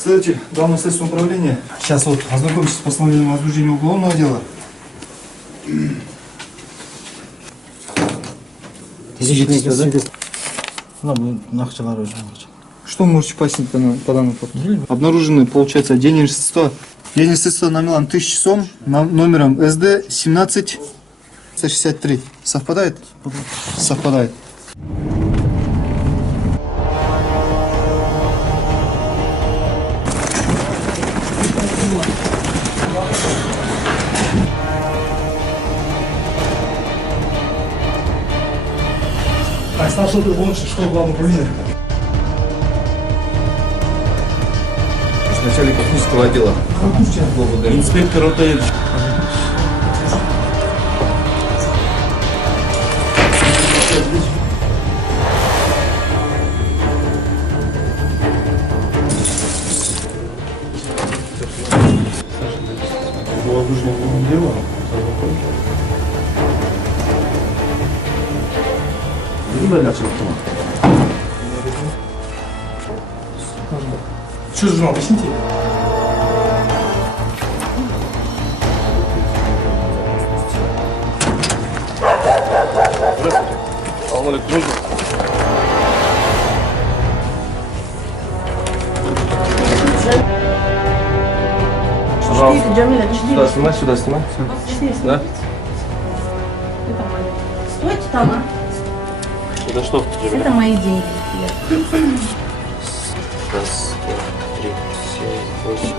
Следователь, Главное следственное управление. Сейчас вот ознакомимся с постановлением о возбуждении уголовного дела. Что вы можете пояснить по данному факту? Обнаружены, получается, денежные средства на Милан 1000 сом номером СД 1763. Совпадает? Совпадает. А старший лучше, что главное управление? Начальник технического отдела. Инспектор Ротаевич. Что же, журнал, объясните? Сюда снимай, сюда снимай. Да? Стойте там, а? Это что? Это мои деньги. Раз, два, три, 7, 8, 9,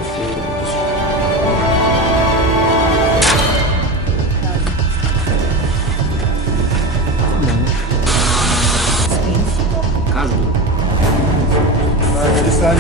10. Каждый. Перестали.